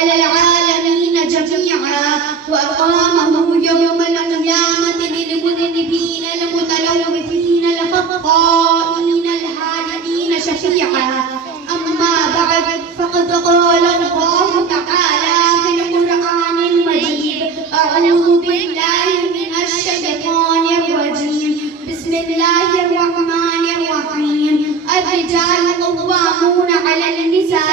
अलल आलमीन जमीआ व अक़ामहु यौमल क़ियामति लिल मुज़निबीन अल मुतलव्विफ़ीन अल ख़त्ताईन अल हालिदीन शफ़ीआ अम्मा बअद फ़क़द क़ाल अल्लाहु तआला फ़िल क़ुरआनिल मजीद अऊज़ु बिल्लाहि मिनश शैतानिर रजीम बिस्मिल्लाहिर रहमानिर रहीम अर्रिजालु क़व्वामूना अलन निसा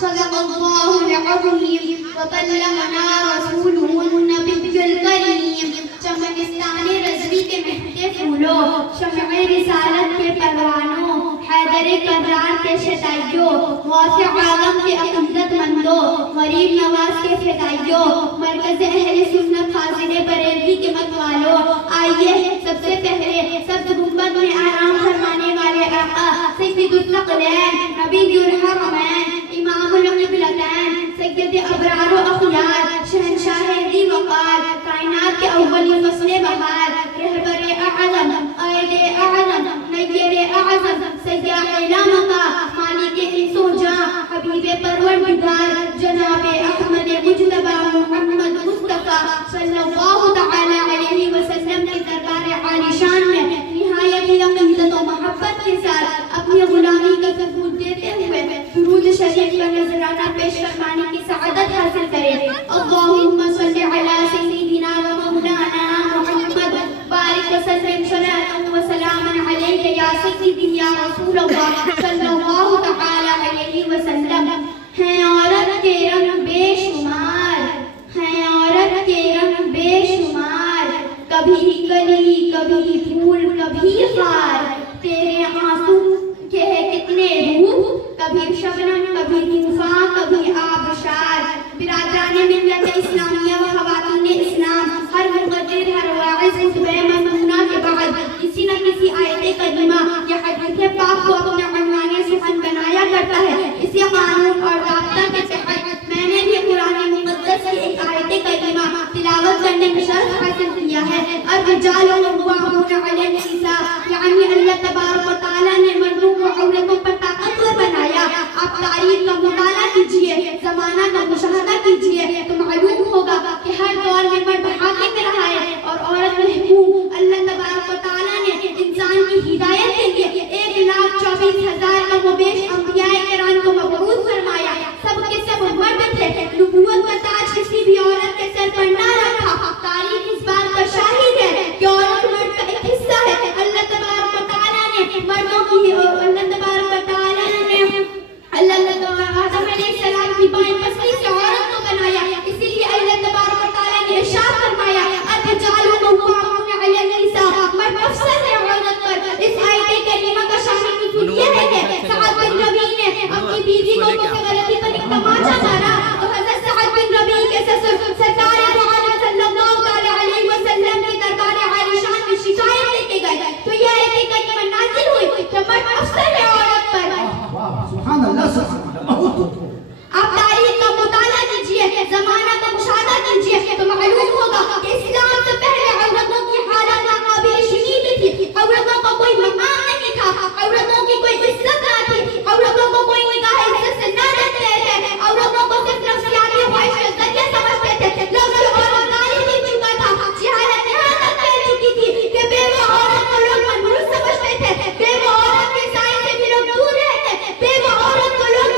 सदक़ल्लाहुल अज़ीम व बल्लगना रसूलुहुन नबियुल करीम। चमनिस्तान रज़वी के महके फूलों, शम्अ रिसालत के परवानों, हैदर कर्रार के शताइयों, गौसे आलम के अक़ीदतमंदों, गरीब नवाज के फ़िदाइयों, मरकज़ अहले सुन्नत फाज़िले बरेलवी के मतवालों, आइए सबसे पहले सब्ज़ गुंबद में आराम फरमाने वाले आका सय्यदुल अक़लैन नबीयुल हरमैन इमामुल क़िबलतैन सय्यद अबरार व अख़यार शहंशाह दी वक़ार कायनात के अव्वल फ़स्ल बहार रहबर आज़म आयद आज़म नय्यर आज़म सय्यद मका मालिक इंस व जां हबीब परवरदिगार जनाब अहमद मुज्तबा मुहम्मद मुस्तफ़ा सल्लल्लाहु तआला अलैहि वसल्लम के दरबार आलिशान में निहायत अक़ीदत व मोहब्बत के साथ अपनी गुलामी का सबूत देते हुए दुरूद शरीफ का नजराना पेश करवाने की सआदत हासिल करें। अल्लाहुम्मा सल्लि अला सय्यिदिना व मौलाना मुहम्मद बारिक वसल्लिम सलातन व सलामन अलैका या सय्यिदी या रसूलल्लाह सल्लल्लाहु तआला अलैहि वसल्लम। हैं औरत के रंग बेशुमार, हैं औरत के रंग बेशुमार, कभी कली कभी फूल कभी खार, तेरे आंसू के है कितने रूप, कभी शबनम कभी तूफान कभी आबशार। बिरादरान मिल्लत इस्लामिया व ख़वातीन इस्लाम, हर मुक़द्दिर हर वाइज़ सुबह ममनूना के बाद किसी न किसी आयत करीमा या हदीस पाक को अपने अनवाने सुखन बनाया करता है। इसी कानून और ज़ाब्ता के तहत मैंने भी कुरान मुक़द्दस की एक आयत करीमा तिलावत करने का शर्फ हासिल किया है। अर्रिजालु क़व्वामूना अलन निसा, यानी अल्लाह तबारक व तआला ने मर्दों को औरतों पर ताकतवर बनाया। आप तारीख का मुताला कीजिए, ज़माना का मुशाहदा कीजिए तो मालूम होगा कि हर दौर में मर्द हाकिम रहा है और औरत महकूम। अल्लाह तबारक व तआला ने इंसान की हिदायत के लिए 1,24,000 कमोबेश अंबियाए किराम को मबऊस फरमाया। सब के सब मर्द थे। नबूवत का ताज किसी भी औरत के सर पर ना रखा। तारीख इस बात पर शाहिद है कि औरत मर्द का एक हिस्सा है। अल्लाह तबारक व तआला ने मर्दों की आदम अलैहिस्सलाम की बाएं पसली से औरत को बनाया। इसीलिए अल्लाह तबारक व तआला ने इरशाद फरमाया अर्रिजालु क़व्वामूना अलन निसा, मर्द अफसर है औरत पर। इस आयत करीमा का शाहिद ये है कि सअद बिन रबी ने अपनी बीवी को गलती पर एक तमाचा मारा तो हज़रत सअद बिन रबी के ससुर सरकार दो आलम सल्लल्लाहु अलैहि वसल्लम के दरबार आलिशान में शिकायत लेके गए तो यह आयत करीमा नाज़िल हुई कि मर्द अफसर है औरत पर। सुभान अल्लाह, सुभान अल्लाह। आप तारीख का मुताला कीजिए, ज़माना का मुशाहदा कीजिए तो मालूम होगा कि इस्लाम से पहले औरतों की हालत नाकाबिल शनीद थी। औरतों को कोई मकाम नहीं था, औरतों की कोई इज्जत ना थी, औरतों को कोई निगाह इज्जत से ना देखते थे, औरतों को सिर्फ नफ्सियाती ख्वाहिश का जरिया समझते थे। लफ्ज़ औरत गाली मिल चुका था, जहालत यहाँ तक फैल चुकी थी कि बेवा औरत को लोग मनहूस समझते थे, बेवा औरत के साए से भी लोग दूर रहते, बेवा औरत को लोग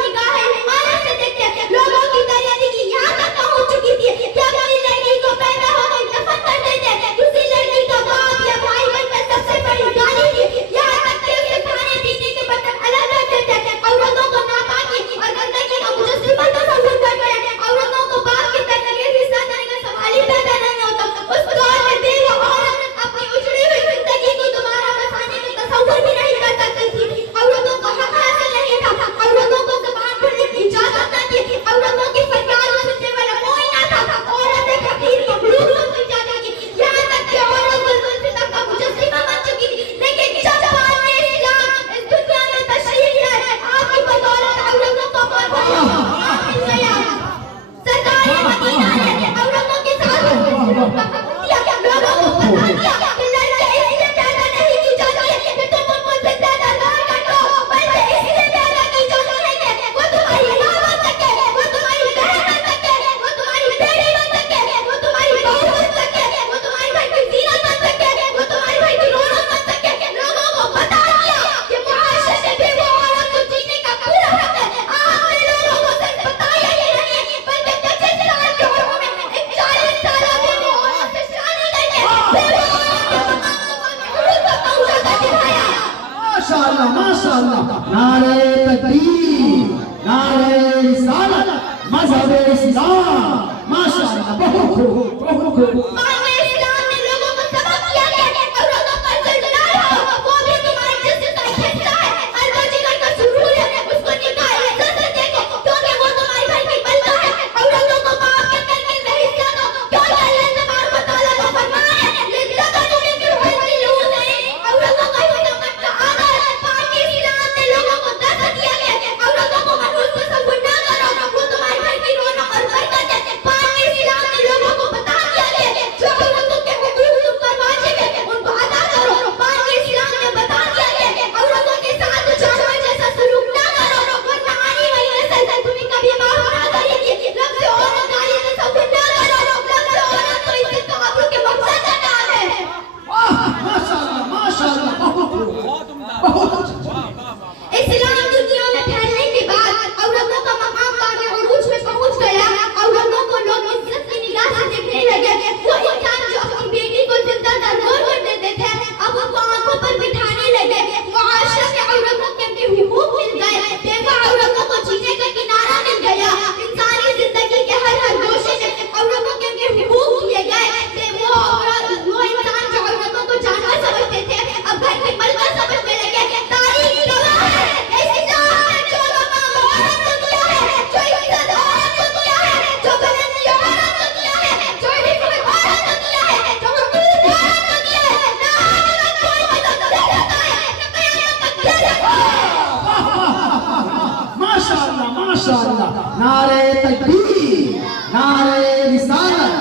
नारे रिसालत मजहब इस्लाम माशाअल्लाह बहुत खूब बहुत खूब मानव इस्लाम ने लोगों को सबक दिया है औरतों पर जुल्म ना हो वो भी तुम्हारे जिस्म का हिस्सा है हर वो जिगर का सुरूर है उसको निकाह इज्जत से देखो क्योंकि वो तुम्हारी भाई की बंदा है औरतों को माफ करके हिस्सा दो क्योंकि अल्लाह तबारक व तआला का फरमान है लिल्लज़ मिनकुम वज़िलून औरतों का हिस्सा का आदर पाक इस्लाम ने लोगों को दर्द दिया है औरतों को मनहूस तसव्वुर ना करो वो तुम्हारी भाई की रौनक और बरकत है पाक इस्लाम ने लोगों को बता दिया है जो औरतों के हुकूक तुम पर वाजिब है उनको अदा करो पाक इस्लाम ने बता दिया है औरतों के साथ जानवर जैसा सलूक ना करो वरना आने वाली नस्ल तुम्हें कभी माफ ना करेगी लफ्ज़ औरत का ये तसव्वुर ना करो लफ्ज़ औरत तो इससे तकब्बुर के मकसद का नाम है वाह माशाअल्लाह बहुत खूब बहुत इस्लाम दुनिया में फैलने के बाद औरतों का मकाम कामे उरूज में पहुंच गया औरतों को लोग इज्जत की निगाह से देखने लगे वो इंसान जो अपनी बेटी को जिंदा दरगोर कर देते थे अब उनको आंखों पर बिठाने लगे मुआशरे में औरतों के भी हुकूक मिल गए देखा औरतों को जीने का किनारा मिल गया इंसानी जिंदगी के हर गोशे में औरतों के भी हुकूक दिए गए वो इंसान जो औरतों को जानवर समझते थे अब घर की मलका समझने लगे तारीख गवाह है इस्लाम ने जो मकाम औरत को दिया है जो इज्जत औरत को दिया है जो बुलंदी औरत को दिया है जो हिम्मत औरत को दिया है जो हुकूक औरत को दिया है ना आगे कोई मदद दे सकता है ना कयामत तक दे सकता है माशाअल्लाह नारे तकबीर नारे रिसालत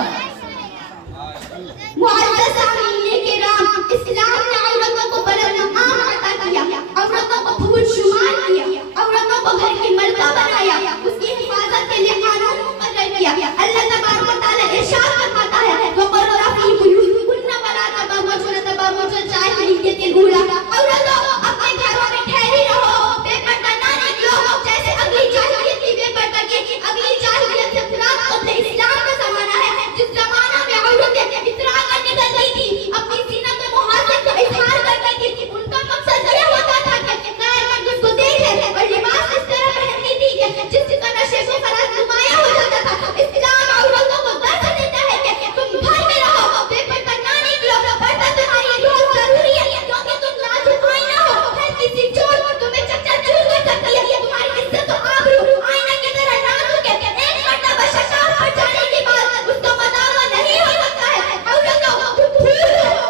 मुअज़्ज़ज़ सामीन के राम इस्लाम ने औरतों को बुलंद मकाम अता किया औरतों को फूल शुमार किया औरतों को घर की मलका बनाया उसकी हिफाजत के लिए कानून मुकर्रर किया अल्लाह तबारक व तआला इरशाद फरमाता है वक़र्रना फी बुयूतिकुन्ना वला तबर्रुजना तबर्रुजल जाहिलिय्यतिल ऊला औरतों अपने घरों में ठहरी रहो बेपर्दा ना निकलो जैसे अगली जाहिलियत की बेपर्दगी अगली जाहिलियत से फराक कब्ल इस्लाम का जमाना है जिस जमाना में औरतें इतरा कर निकलती थी अपनी सीना के मुहाजे का इजहार करती थी उनका मकसद यह होता था कि गैर मर्द उसको देखे और लिबास इस तरह पहनती थी जिसका नशे से फराज नुमाया हो जाता था इस्लाम औरतों को दर्द देता है कि तुम घर में रहो बेपर्दा ना निकलो पर्दा तुम्हारे लिए बहुत जरूरी है क्योंकि तुम नाजुक आईना हो हर किसी चोर तुम्हें चकनाचूर कर सकती है तुम्हारी इज्जत और आबरू आईना की तरह नाजुक है एक मर्तबा शशाब पर जाने के बाद उसका मदावा नहीं हो सकता है औरतों फूल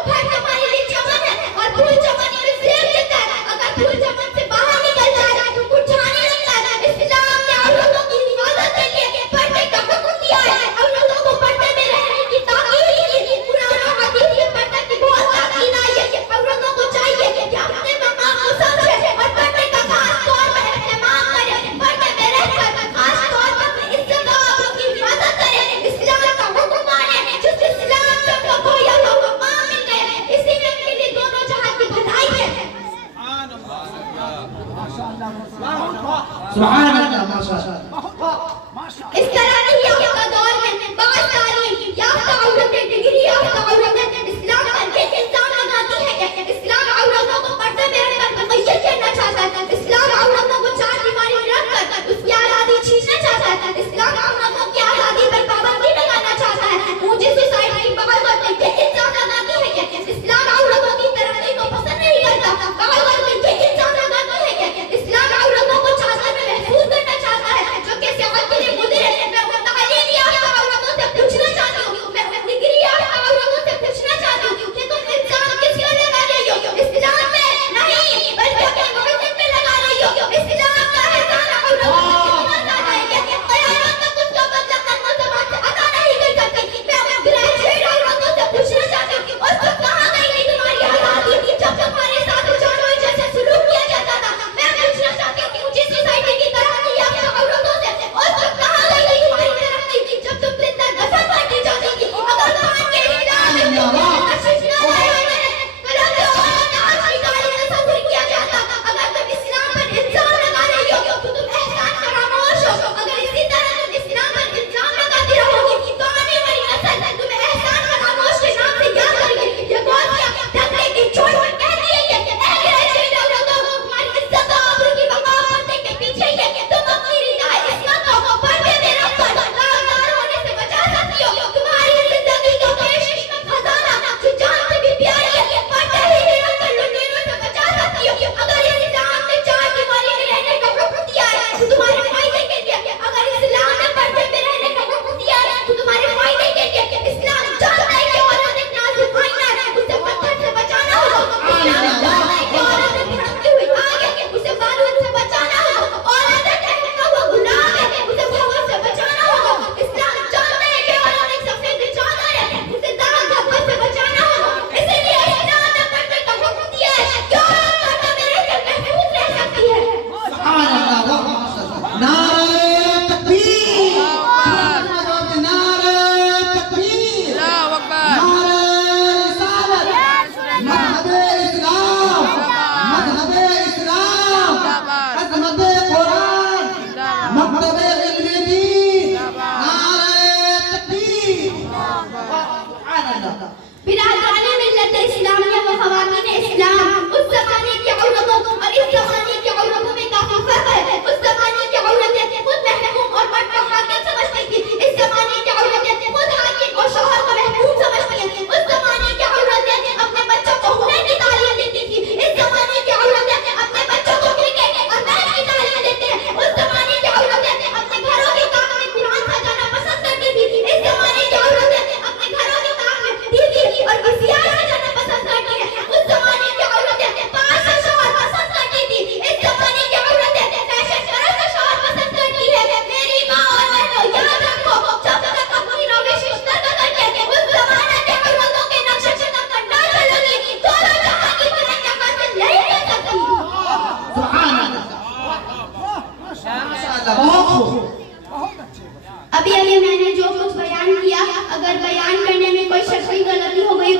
घर तुम्हारे लिए चमन है और फूल चमन में सेब देता है अगर फूल चमन से बाहर निकल जाए तो मुरझाने लगता है इस्लाम ने औरतों की हिफाजत के लिए पर्दे का हुक्म दिया है औरतों को पर्दे में रहने की ताकीद की कुरान और हदीस में पर्दे की बहुत ताकीद आई है औरतों को चाहिए कि अपने मकाम को समझे और पर्दे का खास तौर पर इस्तेमाल करें पर्दे में रहकर खास तौर पर अपनी इज्जत और आबरू की हिफाजत करें इस्लाम का हुक्म माने जिस इस्लाम से उनको यह मकाम मिल गए इसी में उनके लिए दोनों जहां की भलाई है सुभान अल्लाह माशाअल्लाह इस तरह की का दौर में बहुत सारी याफ्ता औरतें डिग्री याफ्ता औरतें इस्लाम पर ये इल्जाम लगाती है कि इस्लाम औरतों को पर्दे में रहकर मुक़य्यद करना चाहता है इस्लाम औरतों को चार दीवारी में रखकर उसकी आज़ादी छीनना चाहता है इस्लाम औरतों की आज़ादी पर पाबंदी लगाना चाहता है मुझे सोसाइटी बहुत औरतें ये इल्जाम लगाती है कि इस्लाम औरतों की तरक्की को पसंद नहीं करता बहुत औरतें ये इल्जाम लगाती है कि इस्लाम औरतों को चादर में महफूज करना चाहता है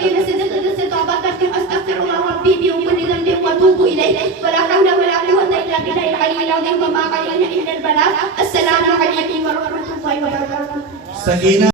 कि मैं सिद्दत से तौबा करती हूँ, अस्तगफिरुल्लाह रब्बी मिन कुल्ली ज़ंबिन व अतूबु इलैह, वला हौला वला कुव्वता इल्ला बिल्लाहिल अलिय्यिल अज़ीम, व मा अलैना इल्ला अल बलाग। अस्सलामु अलैकुम व रहमतुल्लाहि व बरकातुहू। सकीना